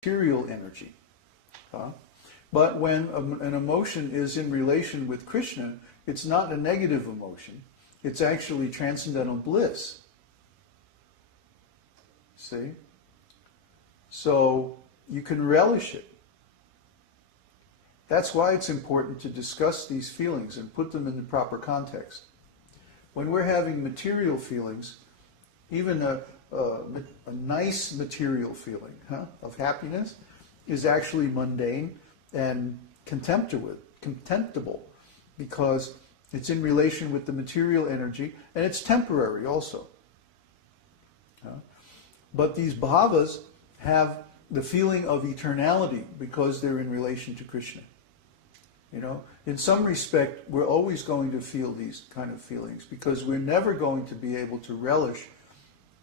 material energy. But when an emotion is in relation with Krishna, it's not a negative emotion. It's actually transcendental bliss. See? So you can relish it. That's why it's important to discuss these feelings and put them in the proper context. When we're having material feelings, even a nice material feeling of happiness is actually mundane and contemptible because it's in relation with the material energy and it's temporary also. But these bhavas have the feeling of eternality because they're in relation to Krishna. You know, in some respect, we're always going to feel these kind of feelings because we're never going to be able to relish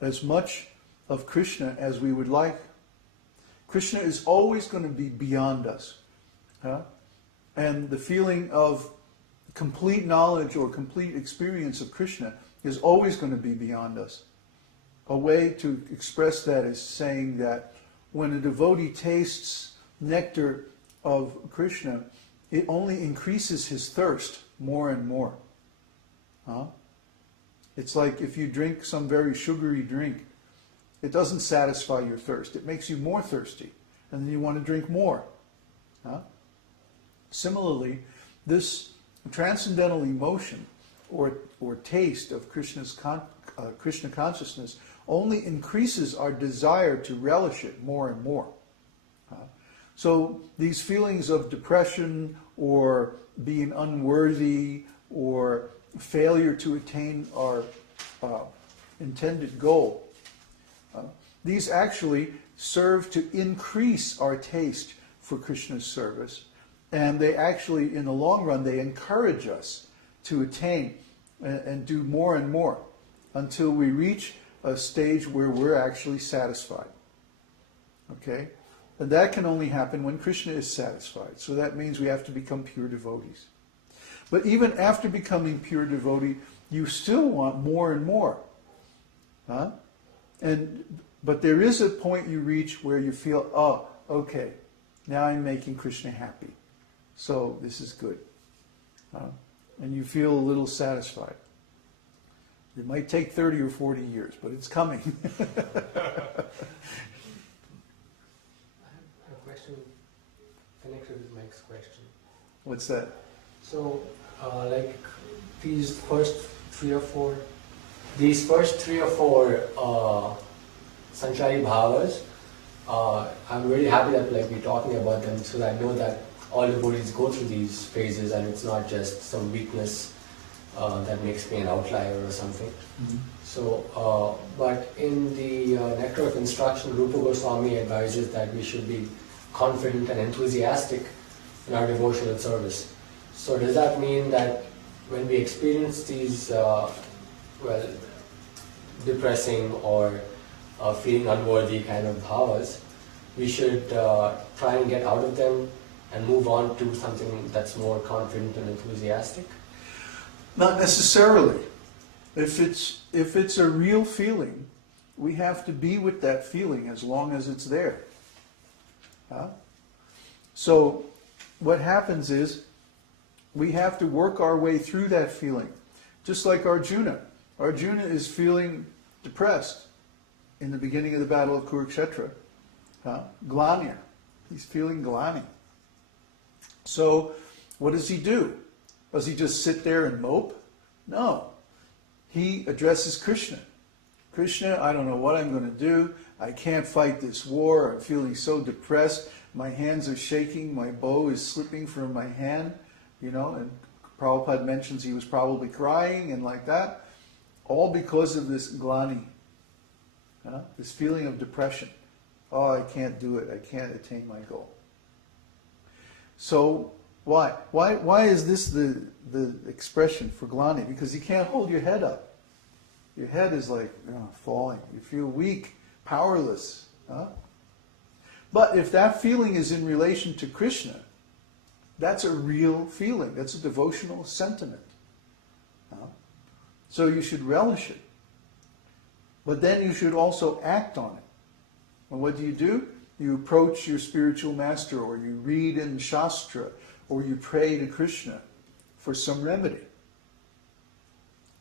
as much of Krishna as we would like. Krishna is always going to be beyond us. And the feeling of complete knowledge or complete experience of Krishna is always going to be beyond us. A way to express that is saying that when a devotee tastes nectar of Krishna, it only increases his thirst more and more. It's like if you drink some very sugary drink, it doesn't satisfy your thirst. It makes you more thirsty, and then you want to drink more. Similarly, this transcendental emotion or taste of Krishna consciousness only increases our desire to relish it more and more. So these feelings of depression or being unworthy or failure to attain our intended goal, these actually serve to increase our taste for Krishna's service, and they actually, in the long run, they encourage us to attain and do more and more until we reach a stage where we're actually satisfied. Okay? And that can only happen when Krishna is satisfied. So that means we have to become pure devotees. But even after becoming pure devotee, you still want more and more. But there is a point you reach where you feel, oh, okay, now I'm making Krishna happy. So this is good. And you feel a little satisfied. It might take 30 or 40 years, but it's coming. Connected with Mike's question. What's that? So, like these first three or four sthāyi-bhavas, I'm really happy that we're talking about them, so that I know that all devotees go through these phases, and it's not just some weakness that makes me an outlier or something. Mm-hmm. So, but in the Nectar of Instruction, Rupa Goswami advises that we should be confident and enthusiastic in our devotional service. So does that mean that when we experience these, depressing or feeling unworthy kind of bhavas, we should try and get out of them and move on to something that's more confident and enthusiastic? Not necessarily. If it's a real feeling, we have to be with that feeling as long as it's there. So what happens is we have to work our way through that feeling. Just like Arjuna. Arjuna is feeling depressed in the beginning of the Battle of Kurukshetra. Glanya. He's feeling glani. So what does he do? Does he just sit there and mope? No. He addresses Krishna. Krishna, I don't know what I'm going to do. I can't fight this war. I'm feeling so depressed. My hands are shaking. My bow is slipping from my hand. And Prabhupada mentions he was probably crying and like that. All because of this glani. This feeling of depression. Oh, I can't do it. I can't attain my goal. So, why? Why is this the expression for glani? Because you can't hold your head up. Your head is like falling. You feel weak, powerless. But if that feeling is in relation to Krishna, that's a real feeling. That's a devotional sentiment. So you should relish it. But then you should also act on it. And what do? you approach your spiritual master, or you read in Shastra, or you pray to Krishna for some remedy.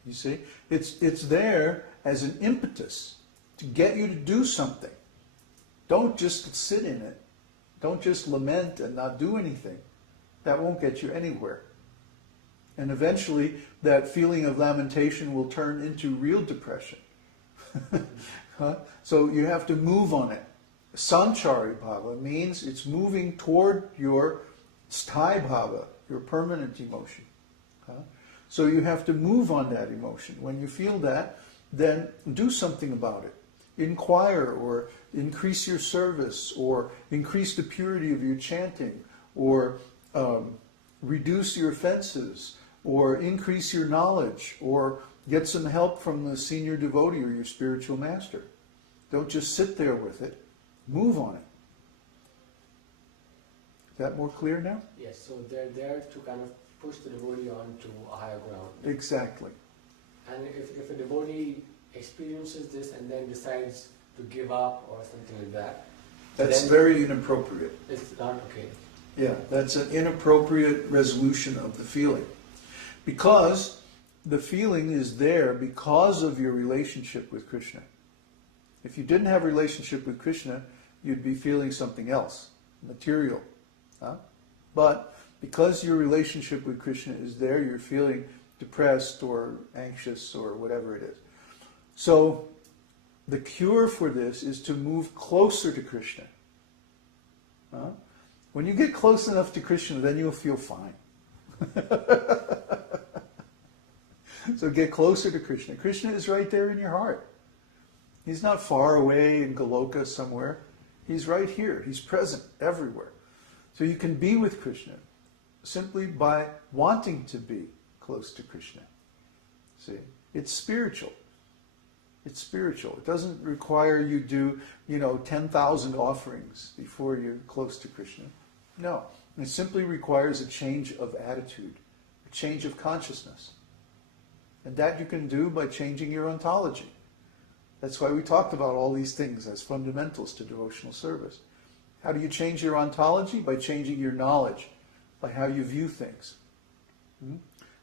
You see? It's there as an impetus to get you to do something. Don't just sit in it. Don't just lament and not do anything. That won't get you anywhere. And eventually, that feeling of lamentation will turn into real depression. Huh? So you have to move on it. Sanchari-bhava means it's moving toward your sthāyi-bhava, your permanent emotion. Huh? So you have to move on that emotion. When you feel that, then do something about it. Inquire, or increase your service, or increase the purity of your chanting, or reduce your offenses, or increase your knowledge, or get some help from the senior devotee or your spiritual master. Don't just sit there with it. Move on it. Is that more clear now? Yes, so they're there to kind of push the devotee on to a higher ground. Exactly. And if a devotee experiences this and then decides to give up or something like that, That's very inappropriate. it's not okay. Yeah, that's an inappropriate resolution of the feeling. Because the feeling is there because of your relationship with Krishna. If you didn't have a relationship with Krishna, you'd be feeling something else, material. Huh? But because your relationship with Krishna is there, you're feeling depressed or anxious or whatever it is. So the cure for this is to move closer to Krishna. Huh? When you get close enough to Krishna, then you'll feel fine. So get closer to Krishna. Krishna is right there in your heart. He's not far away in Goloka somewhere. He's right here. He's present everywhere. So you can be with Krishna simply by wanting to be close to Krishna. See? It's spiritual. It's spiritual. It doesn't require you do, 10,000 offerings before you're close to Krishna. No. It simply requires a change of attitude, a change of consciousness. And that you can do by changing your ontology. That's why we talked about all these things as fundamentals to devotional service. How do you change your ontology? By changing your knowledge, by how you view things.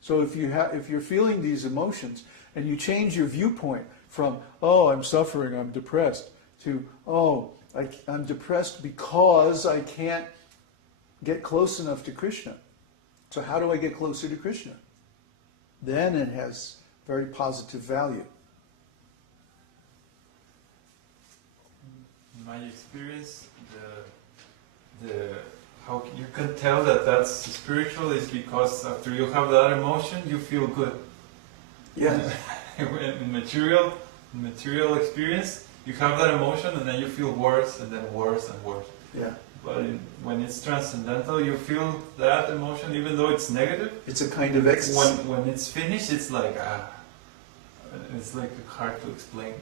So if you're feeling these emotions and you change your viewpoint from, oh, I'm suffering, I'm depressed, to, oh, I'm depressed because I can't get close enough to Krishna. So how do I get closer to Krishna? Then it has very positive value. In my experience, how you can tell that that's spiritual is because after you have that emotion, you feel good. Yes. In material experience, you have that emotion and then you feel worse and then worse and worse. Yeah. But when it's transcendental, you feel that emotion, even though it's negative. It's a kind of ecstasy. When it's finished, it's like it's like hard to explain.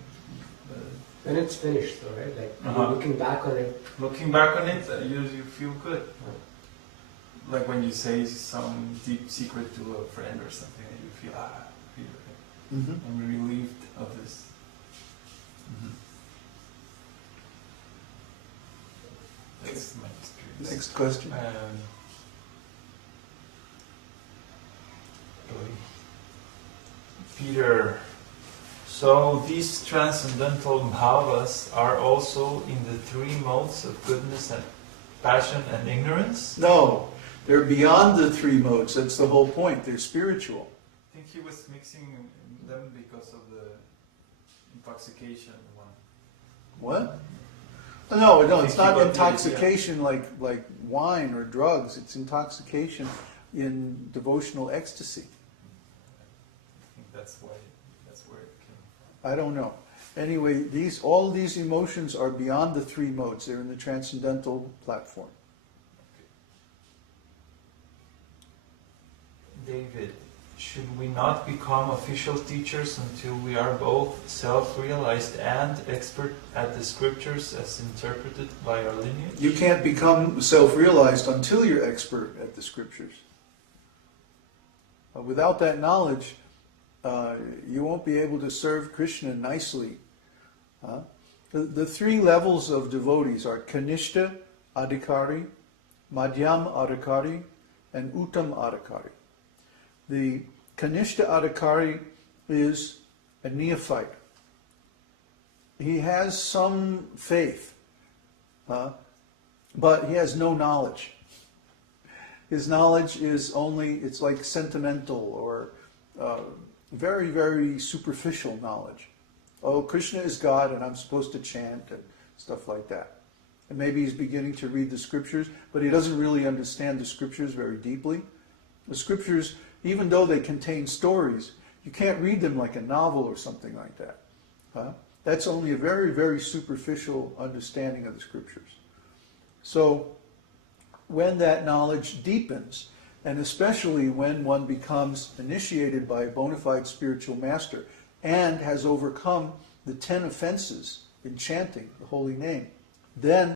When it's finished, though, right? Like looking back on it. Looking back on it, you feel good. Like when you say some deep secret to a friend or something, and you feel I'm relieved of this. That's my experience. Next question. Peter, so these transcendental bhavas are also in the three modes of goodness and passion and ignorance? No, they're beyond the three modes. That's the whole point. They're spiritual. I think he was mixing them because of the intoxication one. What? No, it's not intoxication like wine or drugs. It's intoxication in devotional ecstasy. I think that's where it came from. I don't know. Anyway, all these emotions are beyond the three modes. They're in the transcendental platform. David, should we not become official teachers until we are both self-realized and expert at the scriptures as interpreted by our lineage? You can't become self-realized until you're expert at the scriptures. Without that knowledge, you won't be able to serve Krishna nicely. The three levels of devotees are Kanishta Adhikari, Madhyam Adhikari, and Uttam Adhikari. The Kanishta Adhikari is a neophyte. He has some faith, but he has no knowledge. His knowledge is only, it's like sentimental or very, very superficial knowledge. Oh, Krishna is God and I'm supposed to chant and stuff like that. And maybe he's beginning to read the scriptures, but he doesn't really understand the scriptures very deeply. The scriptures, even though they contain stories, you can't read them like a novel or something like that. That's only a very, very superficial understanding of the scriptures. So, when that knowledge deepens, and especially when one becomes initiated by a bona fide spiritual master and has overcome the 10 offenses in chanting the holy name, then